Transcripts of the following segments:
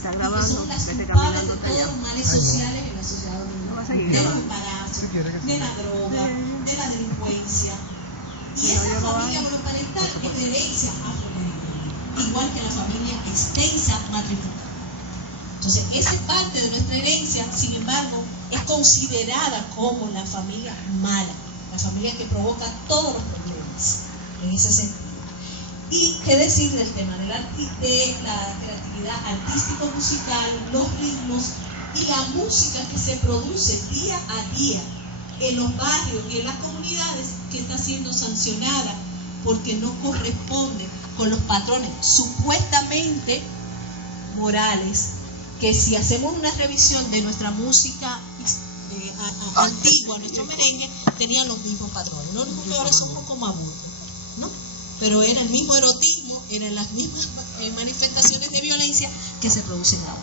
que son las culpables de todos los males sociales en la sociedad dominicana, de los embarazos, de la droga, de la delincuencia. Y esa familia monoparental es de herencia afroamericana, igual que la familia extensa matrifocal. Entonces, esa parte de nuestra herencia, sin embargo, es considerada como la familia mala, la familia que provoca todos los problemas en ese sentido. Y qué decir del tema de la creatividad artístico-musical, los ritmos y la música que se produce día a día en los barrios y en las comunidades, que está siendo sancionada porque no corresponde con los patrones supuestamente morales, que si hacemos una revisión de nuestra música antigua, nuestro merengue, tenían los mismos patrones. Lo único que ahora son un poco más burdos, ¿no? Pero era el mismo erotismo, eran las mismas manifestaciones de violencia que se producen ahora.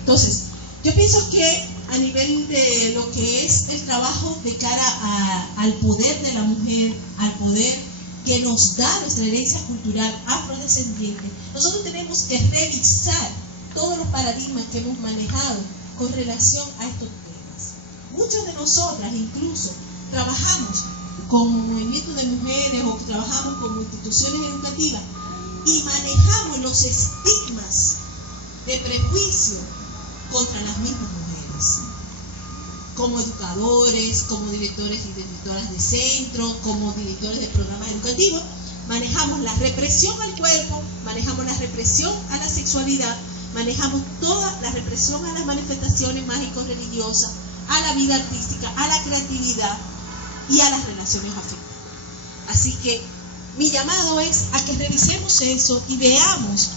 Entonces, yo pienso que a nivel de lo que es el trabajo de cara al poder de la mujer, al poder que nos da nuestra herencia cultural afrodescendiente, nosotros tenemos que revisar todos los paradigmas que hemos manejado con relación a estos temas. Muchas de nosotras incluso trabajamos como movimiento de mujeres o trabajamos como instituciones educativas y manejamos los estigmas de prejuicio contra las mismas mujeres, como educadores, como directores y directoras de centro, como directores de programas educativos. Manejamos la represión al cuerpo, manejamos la represión a la sexualidad, manejamos toda la represión a las manifestaciones mágico-religiosas, a la vida artística, a la creatividad y a las relaciones afectivas. Así que mi llamado es a que revisemos eso y veamos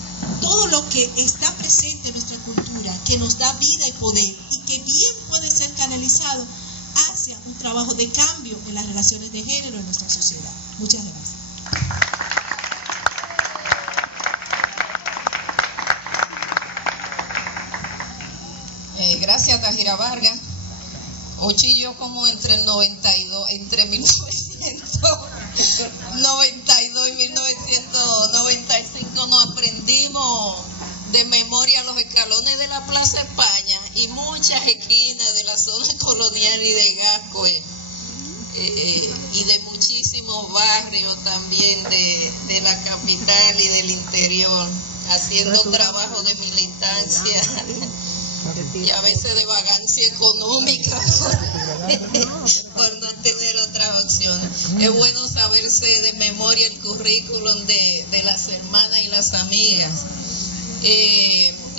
todo lo que está presente en nuestra cultura, que nos da vida y poder y que bien puede ser canalizado hacia un trabajo de cambio en las relaciones de género en nuestra sociedad. Muchas gracias. Gracias, Tajira Vargas. Ochi y yo como entre 1992 y 1995 nos aprendimos de memoria los escalones de la Plaza España y muchas esquinas de la zona colonial y de Gascoy, y de muchísimos barrios también de la capital y del interior, haciendo trabajo de militancia y a veces de vagancia económica por no tener otras opciones. Es bueno saberse de memoria el currículum de las hermanas y las amigas.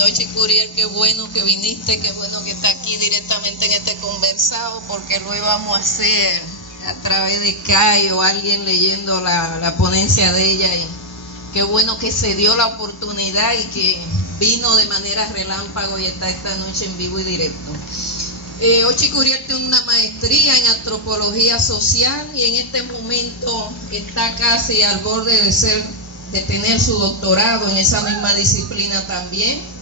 Ochi Curiel, qué bueno que viniste, qué bueno que está aquí directamente en este conversado, porque lo íbamos a hacer a través de Cayo, alguien leyendo la ponencia de ella, y qué bueno que se dio la oportunidad y que vino de manera relámpago y está esta noche en vivo y directo. Ochi Curiel tiene una maestría en antropología social y en este momento está casi al borde de tener su doctorado en esa misma disciplina también.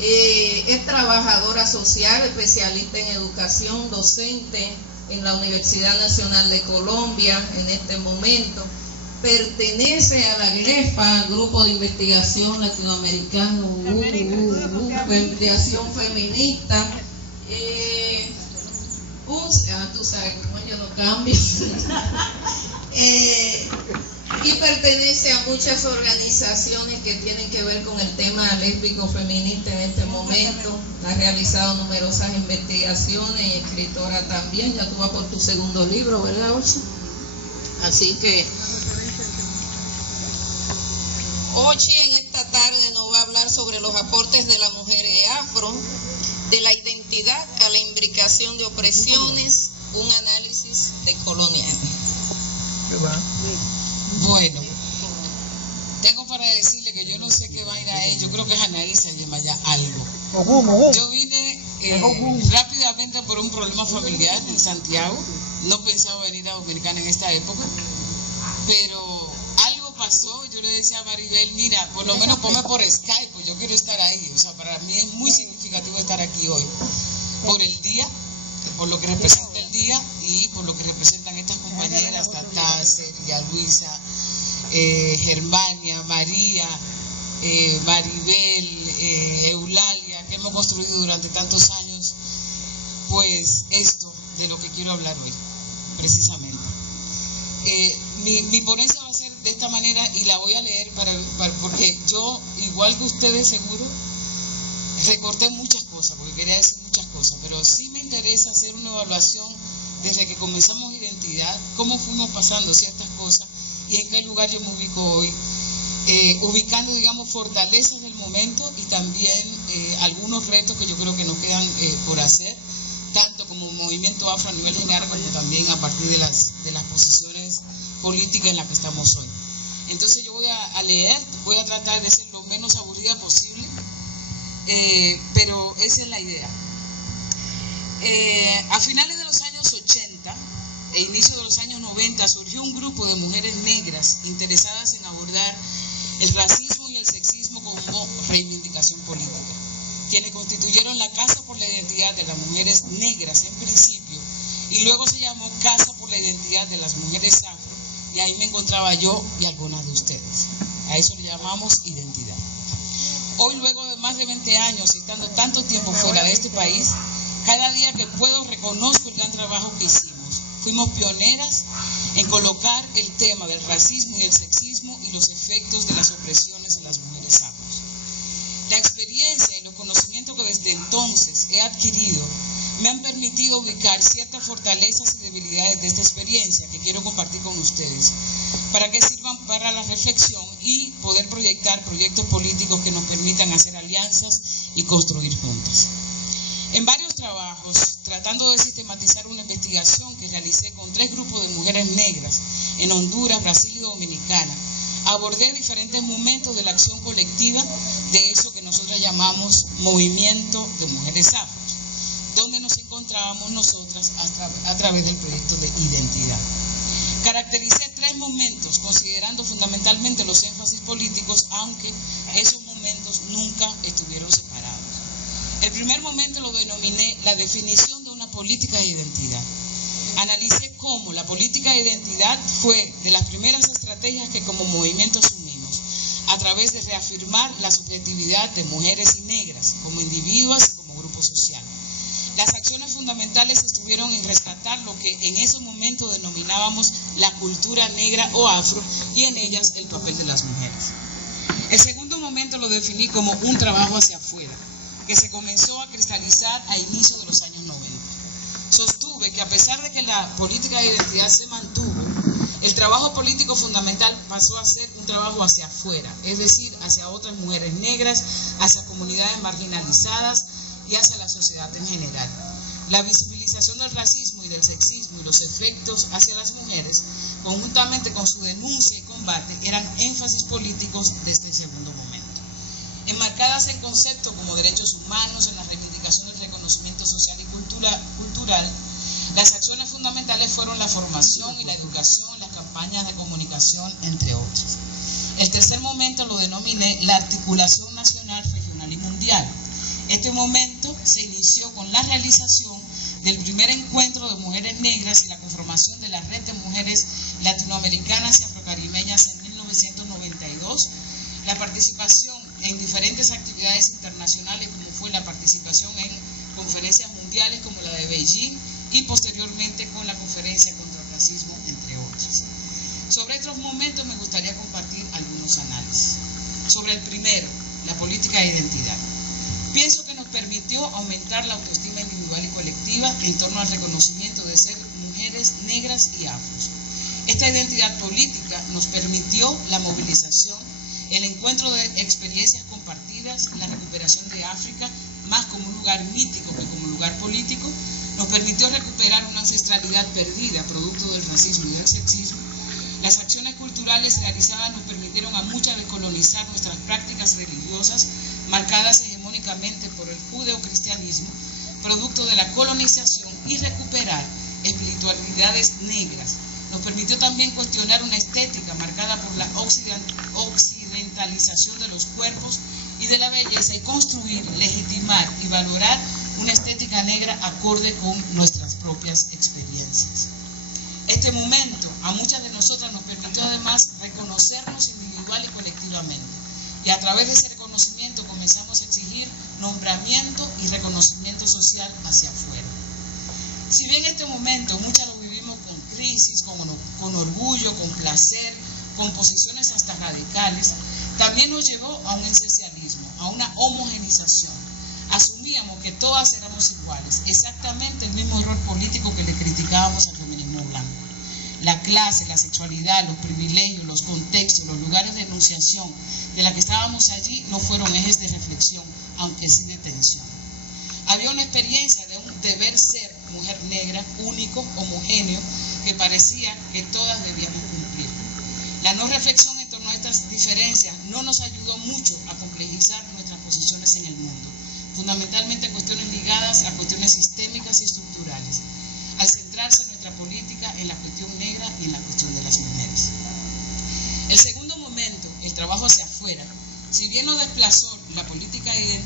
Es trabajadora social, especialista en educación, docente en la Universidad Nacional de Colombia en este momento. Pertenece a la GREFA, Grupo de Investigación Latinoamericano, investigación feminista. Tú sabes cómo yo no cambio. Y pertenece a muchas organizaciones que tienen que ver con el tema lésbico feminista en este momento. Ha realizado numerosas investigaciones y escritora también. Ya tú vas por tu segundo libro, ¿verdad, Ochi? Así que Ochi en esta tarde nos va a hablar sobre los aportes de las mujeres afro, de la identidad a la imbricación de opresiones, un análisis decolonial. Bueno, tengo para decirle que yo no sé qué va a ir a él, yo creo que es Anaísa que me haya algo. Yo vine rápidamente por un problema familiar en Santiago, no pensaba venir a Dominicana en esta época, pero algo pasó. Yo le decía a Maribel, mira, por lo menos ponme por Skype, pues yo quiero estar ahí. O sea, para mí es muy significativo estar aquí hoy, por el día, por lo que representa el día y por lo que representan estas compañeras, Tata, Celia, Luisa, Germania, María, Maribel, Eulalia, hemos construido durante tantos años, pues esto de lo que quiero hablar hoy, precisamente. Mi ponencia va a ser de esta manera y la voy a leer porque yo, igual que ustedes seguro, recorté muchas cosas, porque quería decir muchas cosas, pero sí me interesa hacer una evaluación desde que comenzamos Identidad, cómo fuimos pasando ciertas cosas y en qué lugar yo me ubico hoy, ubicando, digamos, fortalezas del momento y también algunos retos que yo creo que nos quedan por hacer, tanto como movimiento afro a nivel general como también a partir de las posiciones políticas en las que estamos hoy. Entonces yo voy a leer, voy a tratar de ser lo menos aburrida posible, pero esa es la idea. A finales de los años 80 e inicio de los años 90 surgió un grupo de mujeres negras interesadas en abordar el racismo y el sexismo como reivindicación política, quienes constituyeron la Casa por la Identidad de las Mujeres Negras en principio, y luego se llamó Casa por la Identidad de las Mujeres Afro, y ahí me encontraba yo y algunas de ustedes. A eso le llamamos identidad. Hoy, luego de más de 20 años y estando tanto tiempo fuera de este país, cada día que puedo reconozco el gran trabajo que hicimos. Fuimos pioneras en colocar el tema del racismo y el sexismo y los efectos de las opresiones en las mujeres afros. La experiencia y los conocimientos que desde entonces he adquirido me han permitido ubicar ciertas fortalezas y debilidades de esta experiencia que quiero compartir con ustedes, para que sirvan para la reflexión y poder proyectar proyectos políticos que nos permitan hacer alianzas y construir juntas. En varios trabajos, tratando de sistematizar una investigación que realicé con 3 grupos de mujeres negras en Honduras, Brasil y Dominicana, abordé diferentes momentos de la acción colectiva de eso que nosotras llamamos Movimiento de Mujeres Afros, donde nos encontrábamos nosotras a través del proyecto de Identidad. Caractericé 3 momentos, considerando fundamentalmente los énfasis políticos, aunque esos momentos nunca estuvieron separados. El primer momento lo denominé la definición de una política de identidad. Analicé cómo la política de identidad fue de las primeras estrategias que como movimiento asumimos, a través de reafirmar la subjetividad de mujeres y negras, como individuos y como grupo social. Las acciones fundamentales estuvieron en rescatar lo que en ese momento denominábamos la cultura negra o afro, y en ellas el papel de las mujeres. El segundo momento lo definí como un trabajo hacia afuera, que se comenzó a cristalizar a inicios de los años 90. Sostuve que a pesar de que la política de identidad se mantuvo, el trabajo político fundamental pasó a ser un trabajo hacia afuera, es decir, hacia otras mujeres negras, hacia comunidades marginalizadas y hacia la sociedad en general. La visibilización del racismo y del sexismo y los efectos hacia las mujeres, conjuntamente con su denuncia y combate, eran énfasis políticos de este segundo momento. Enmarcadas en conceptos como derechos humanos, en la reivindicación del reconocimiento social y cultural, las acciones fundamentales fueron la formación y la educación, las campañas de comunicación, entre otras. El tercer momento lo denominé la articulación nacional, regional y mundial. Este momento se inició con la realización del primer encuentro de mujeres negras y la conformación de la Red de Mujeres Latinoamericanas y Afrocaribeñas en 1992, la participación en diferentes actividades internacionales, como fue la participación en conferencias mundiales como la de Beijing y posteriormente con la conferencia contra el racismo, entre otras. Sobre estos momentos me gustaría compartir algunos análisis. Sobre el primero, la política de identidad. Pienso que nos permitió aumentar la autoestima individual y colectiva en torno al reconocimiento de ser mujeres negras y afros. Esta identidad política nos permitió la movilización, el encuentro de experiencias compartidas, la recuperación de África, más como un lugar mítico que como lugar político, nos permitió recuperar una ancestralidad perdida, producto del racismo y del sexismo. Las acciones culturales realizadas nos permitieron a muchas descolonizar nuestras prácticas religiosas, marcadas hegemónicamente por el judeocristianismo, producto de la colonización, y recuperar espiritualidades negras. Nos permitió también cuestionar una estética marcada por la occidentalización de los cuerpos y de la belleza, y construir, legitimar y valorar una estética negra acorde con nuestras propias experiencias. Este momento a muchas de nosotras nos permitió además reconocernos individual y colectivamente, y a través de ese reconocimiento comenzamos a exigirnos nombramiento y reconocimiento social hacia afuera. Si bien en este momento muchas lo vivimos con crisis, con orgullo, con placer, con posiciones hasta radicales, también nos llevó a un esencialismo, a una homogenización. Asumíamos que todas éramos iguales, exactamente el mismo error político que le criticábamos al feminismo blanco. La clase, la sexualidad, los privilegios, los contextos, los lugares de enunciación de la que estábamos allí no fueron ejes de reflexión, aunque sí de tensión. Había una experiencia de un deber ser mujer negra, único, homogéneo, que parecía que todas debíamos cumplir. La no reflexión en torno a estas diferencias no nos ayudó mucho a complejizar nuestras posiciones en el mundo, fundamentalmente cuestiones ligadas a cuestiones sistémicas y estructurales, al centrarse nuestra política en la cuestión negra y en la cuestión de las mujeres. El segundo momento, el trabajo hacia afuera, si bien no desplazó la política de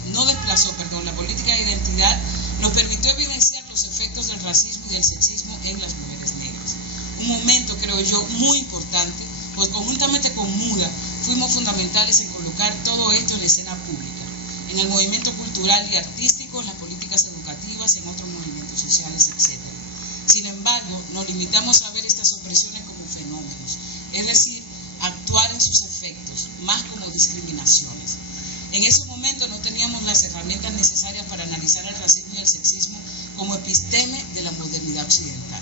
identidad, nos permitió evidenciar los efectos del racismo y del sexismo en las mujeres negras. Un momento, creo yo, muy importante, pues conjuntamente con MUDA fuimos fundamentales en colocar todo esto en la escena pública, en el movimiento cultural y artístico, en las políticas educativas, en otros movimientos sociales, etc. Sin embargo, nos limitamos a ver estas opresiones como fenómenos, es decir, actuar en sus efectos, más como discriminaciones. En ese momento no teníamos las herramientas necesarias para analizar el racismo y el sexismo como episteme de la modernidad occidental.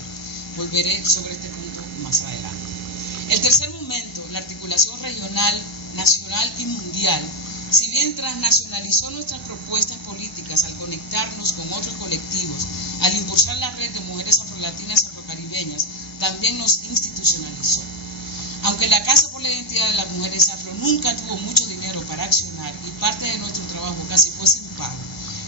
Volveré sobre este punto más adelante. El tercer momento, la articulación regional, nacional y mundial, si bien transnacionalizó nuestras propuestas políticas al conectarnos con otros colectivos, al impulsar la red de mujeres afrolatinas y afrocaribeñas, también nos institucionalizó. Aunque la Casa por la Identidad de las Mujeres Afro nunca tuvo mucho dinero para accionar y parte de nuestro trabajo casi fue sin pago,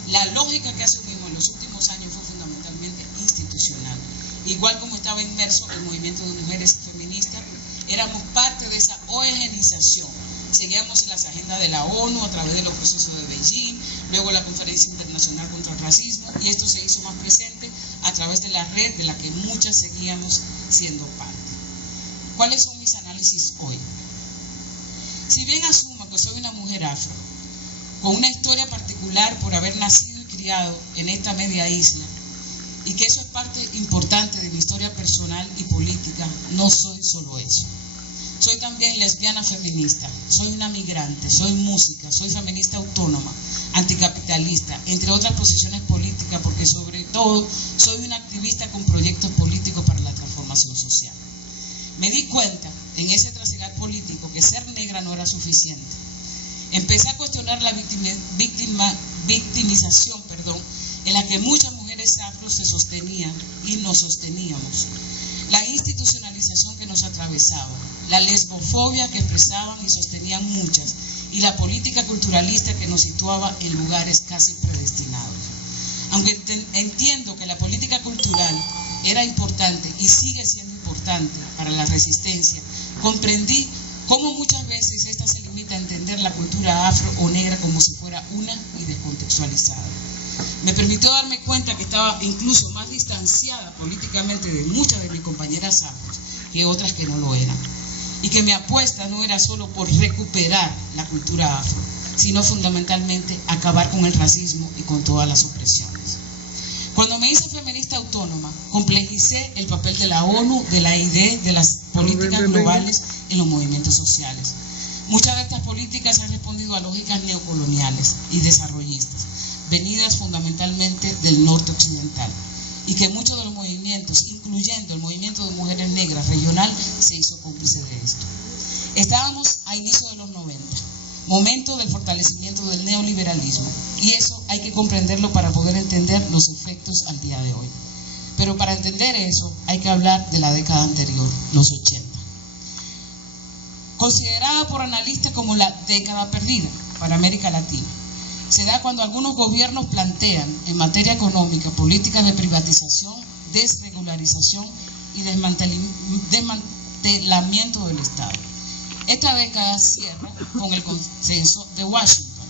la lógica que asumimos en los últimos años fue fundamentalmente institucional. Igual como estaba inmerso el movimiento de mujeres feministas, éramos parte de esa homogeneización. Seguíamos en las agendas de la ONU a través de los procesos de Beijing, luego la Conferencia Internacional contra el Racismo, y esto se hizo más presente a través de la red de la que muchas seguíamos siendo parte. ¿Cuáles son mis análisis hoy? Si bien asumo que soy una mujer afro, con una historia particular por haber nacido y criado en esta media isla, y que eso es parte importante de mi historia personal y política, no soy solo eso. Soy también lesbiana feminista, soy una migrante, soy música, soy feminista autónoma, anticapitalista, entre otras posiciones políticas, porque sobre todo soy una activista con proyectos políticos para la transformación social. Me di cuenta en ese trasegar político que ser negra no era suficiente. Empecé a cuestionar la victimización en la que muchas mujeres afros se sostenían y nos sosteníamos, la institucionalización que nos atravesaba, la lesbofobia que expresaban y sostenían muchas, y la política culturalista que nos situaba en lugares casi predestinados. Aunque entiendo que la política cultural era importante y sigue siendo importante para la resistencia, comprendí cómo muchas veces esta se limita a entender la cultura afro o negra como si fuera una y descontextualizada. Me permitió darme cuenta que estaba incluso más distanciada políticamente de muchas de mis compañeras afros que otras que no lo eran, y que mi apuesta no era solo por recuperar la cultura afro, sino fundamentalmente acabar con el racismo y con todas las opresiones. Cuando me hice feminista autónoma, complejicé el papel de la ONU, de la ID, de las políticas globales en los movimientos sociales. Muchas de estas políticas han respondido a lógicas neocoloniales y desarrollistas, venidas fundamentalmente del norte occidental, y que muchos de los movimientos, incluyendo el movimiento de mujeres negras regional, se hizo cómplice de esto. Estábamos a inicios de los 90, momento del fortalecimiento del neoliberalismo, y eso hay que comprenderlo para poder entender los efectos al día de hoy. Pero para entender eso hay que hablar de la década anterior, los 80. Considerada por analistas como la década perdida para América Latina, se da cuando algunos gobiernos plantean en materia económica políticas de privatización, desregularización y desmantelamiento del Estado. Esta década cierra con el consenso de Washington,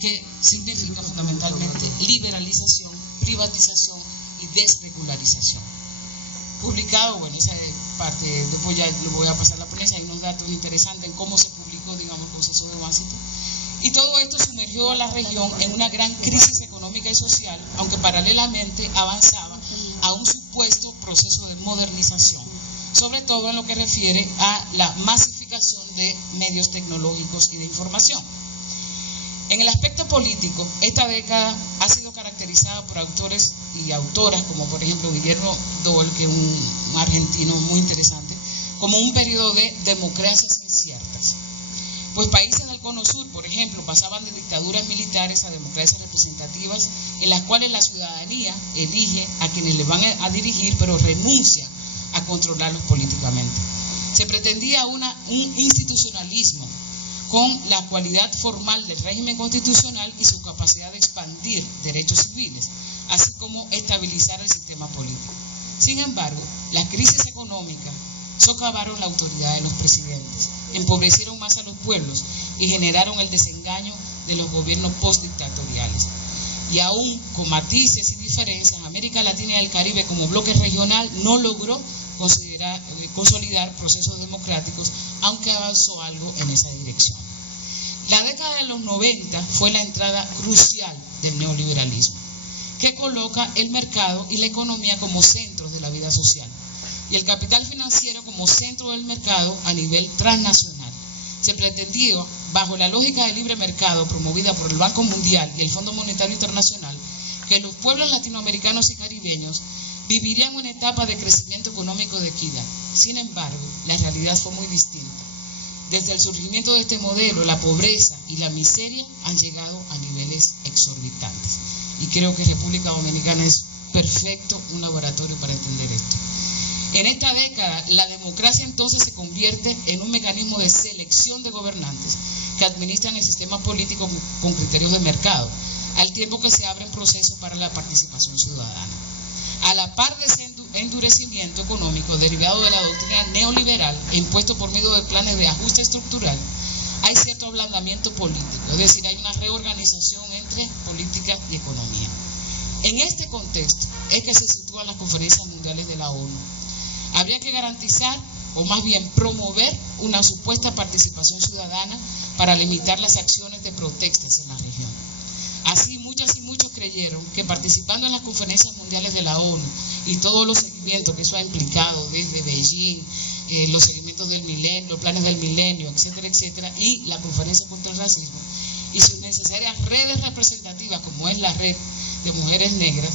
que significa fundamentalmente liberalización, privatización y desregularización. Publicado, bueno, esa parte, después ya le voy a pasar la ponencia, hay unos datos interesantes en cómo se publicó, digamos, el consenso de Washington. Y todo esto sumergió a la región en una gran crisis económica y social, aunque paralelamente avanzaba a un supuesto proceso de modernización, sobre todo en lo que refiere a la masificación de medios tecnológicos y de información. En el aspecto político, esta década ha sido caracterizada por autores y autoras, como por ejemplo Guillermo Doll, que es un argentino muy interesante, como un periodo de democracias inciertas. Pues países del Cono Sur, por ejemplo, pasaban de dictaduras militares a democracias representativas, en las cuales la ciudadanía elige a quienes le van a dirigir, pero renuncia a controlarlos políticamente. Se pretendía un institucionalismo con la cualidad formal del régimen constitucional y su capacidad de expandir derechos civiles, así como estabilizar el sistema político. Sin embargo, la crisis económica socavaron la autoridad de los presidentes, empobrecieron más a los pueblos y generaron el desengaño de los gobiernos postdictatoriales. Y aún con matices y diferencias, América Latina y el Caribe como bloque regional no logró consolidar procesos democráticos, aunque avanzó algo en esa dirección. La década de los 90 fue la entrada crucial del neoliberalismo, que coloca el mercado y la economía como centros de la vida social, y el capital financiero como centro del mercado a nivel transnacional. Se pretendió, bajo la lógica del libre mercado promovida por el Banco Mundial y el Fondo Monetario Internacional, que los pueblos latinoamericanos y caribeños vivirían una etapa de crecimiento económico de equidad. Sin embargo, la realidad fue muy distinta. Desde el surgimiento de este modelo, la pobreza y la miseria han llegado a niveles exorbitantes. Y creo que República Dominicana es perfecto un laboratorio para entender esto. En esta década, la democracia entonces se convierte en un mecanismo de selección de gobernantes que administran el sistema político con criterios de mercado, al tiempo que se abren procesos para la participación ciudadana. A la par de ese endurecimiento económico derivado de la doctrina neoliberal e impuesto por medio de planes de ajuste estructural, hay cierto ablandamiento político, es decir, hay una reorganización entre política y economía. En este contexto es que se sitúan las conferencias mundiales de la ONU. Habría que garantizar, o más bien promover, una supuesta participación ciudadana para limitar las acciones de protestas en la región. Así, muchas y muchos creyeron que participando en las conferencias mundiales de la ONU y todos los seguimientos que eso ha implicado desde Beijing, los seguimientos del milenio, los planes del milenio, etcétera, etcétera, y la conferencia contra el racismo, y sus necesarias redes representativas, como es la red de mujeres negras,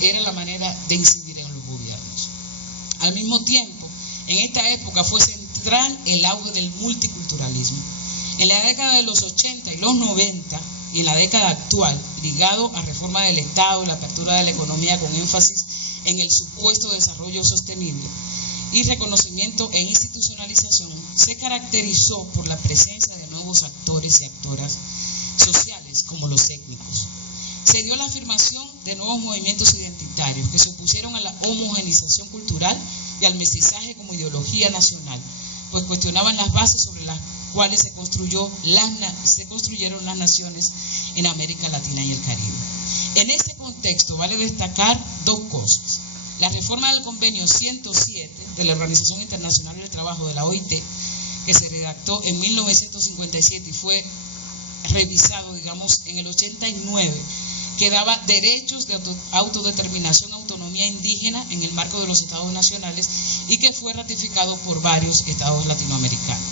era la manera de incidir en los gobiernos. Al mismo tiempo, en esta época fue central el auge del multiculturalismo. En la década de los 80 y los 90, y en la década actual, ligado a reforma del Estado y la apertura de la economía con énfasis en el supuesto desarrollo sostenible y reconocimiento e institucionalización, se caracterizó por la presencia de nuevos actores y actoras sociales, como los étnicos. Se dio la afirmación de nuevos movimientos identitarios que se opusieron a la homogenización cultural y al mestizaje como ideología nacional, pues cuestionaban las bases sobre las cuales se construyeron las naciones en América Latina y el Caribe. En este contexto vale destacar dos cosas: la reforma del convenio 107 de la Organización Internacional del Trabajo de la OIT, que se redactó en 1957 y fue revisado, en el 89, que daba derechos de autodeterminación, autonomía indígena en el marco de los estados nacionales y que fue ratificado por varios estados latinoamericanos.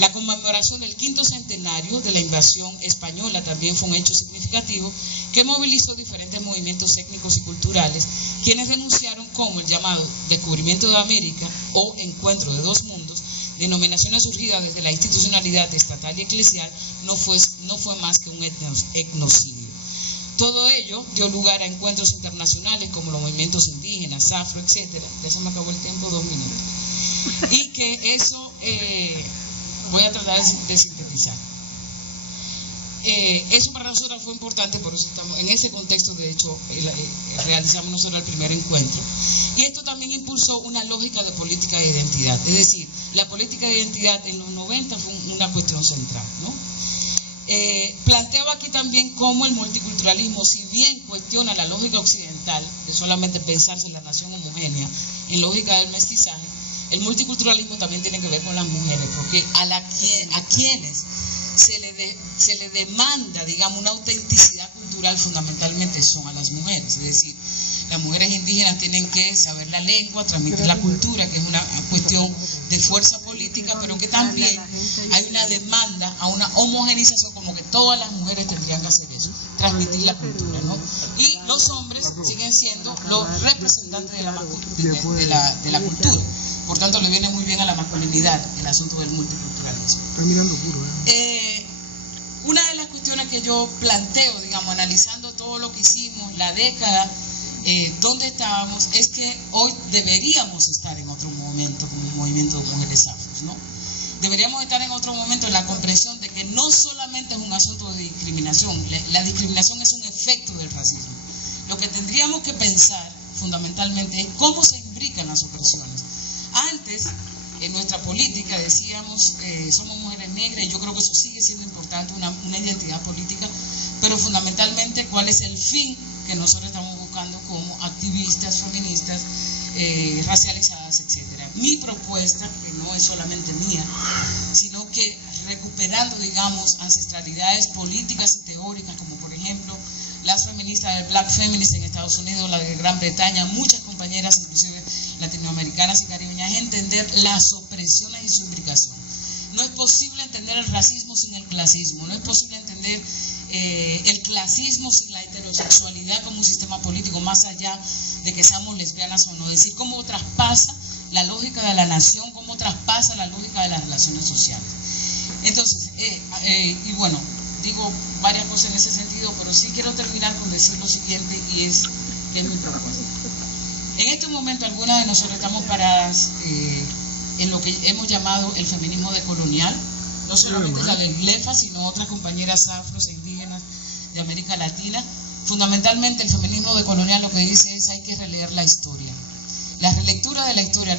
La conmemoración del 5º centenario de la invasión española también fue un hecho significativo que movilizó diferentes movimientos étnicos y culturales, quienes denunciaron como el llamado descubrimiento de América o encuentro de dos mundos, denominaciones surgidas desde la institucionalidad estatal y eclesial, no fue más que un etnocidio. Todo ello dio lugar a encuentros internacionales como los movimientos indígenas, afro, etcétera. Ya se me acabó el tiempo, 2 minutos. Y que eso voy a tratar de sintetizar. Eso para nosotros fue importante, por eso estamos en ese contexto. De hecho, realizamos nosotros el primer encuentro. Y esto también impulsó una lógica de política de identidad. Es decir, la política de identidad en los 90 fue una cuestión central, ¿no? Planteo aquí también cómo el multiculturalismo, si bien cuestiona la lógica occidental de solamente pensarse en la nación homogénea, en lógica del mestizaje, el multiculturalismo también tiene que ver con las mujeres, porque a quienes se le demanda, digamos, una autenticidad cultural, fundamentalmente son a las mujeres. Es decir, las mujeres indígenas tienen que saber la lengua, transmitir la cultura, que es una cuestión de fuerza política, pero que también hay una demanda a una homogenización, como que todas las mujeres tendrían que hacer eso, transmitir la cultura, ¿no? Y los hombres siguen siendo los representantes de la cultura. Por tanto, le viene muy bien a la masculinidad el asunto del multiculturalismo. Una de las cuestiones que yo planteo, digamos, analizando todo lo que hicimos, la década, donde estábamos, es que hoy deberíamos estar en otro momento como un movimiento de mujeres afros, ¿no? Deberíamos estar en otro momento en la comprensión de que no solamente es un asunto de discriminación, la discriminación es un efecto del racismo. Lo que tendríamos que pensar fundamentalmente es cómo se imbrican las opresiones. Antes, en nuestra política decíamos, somos mujeres negras, y yo creo que eso sigue siendo importante, una identidad política, pero fundamentalmente cuál es el fin que nosotros estamos buscando como activistas, feministas, racializadas, etc. Mi propuesta, que no es solamente mía, sino que recuperando, digamos, ancestralidades políticas y teóricas, como por ejemplo las feministas del Black Feminist en Estados Unidos, la de Gran Bretaña, muchas compañeras, inclusive latinoamericanas y caribeñas, entender las opresiones y su imbricación. No es posible entender el racismo sin el clasismo, no es posible entender el clasismo sin la heterosexualidad como un sistema político, más allá de que seamos lesbianas o no. Es decir, cómo traspasa la lógica de la nación, cómo traspasa la lógica de las relaciones sociales. Entonces, y bueno, digo varias cosas en ese sentido, pero sí quiero terminar con decir lo siguiente, y es mi propuesta. En este momento, algunas de nosotros estamos paradas en lo que hemos llamado el feminismo decolonial, no solamente la del GLEFA, sino otras compañeras afros e indígenas de América Latina. Fundamentalmente, el feminismo decolonial lo que dice es: hay que releer la historia. La relectura de la historia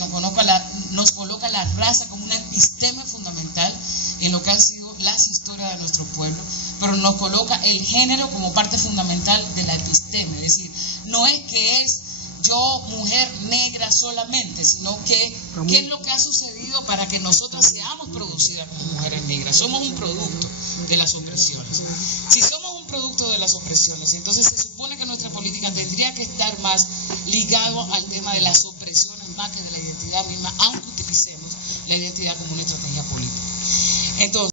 nos coloca la raza como una episteme fundamental en lo que han sido las historias de nuestro pueblo, pero nos coloca el género como parte fundamental de la episteme. Es decir, no es que es yo, mujer negra solamente, sino que qué es lo que ha sucedido para que nosotras seamos producidas como mujeres negras. Somos un producto de las opresiones. Si somos un producto de las opresiones, entonces se supone que nuestra política tendría que estar más ligado al tema de las opresiones más que de la identidad misma, aunque utilicemos la identidad como una estrategia política. Entonces,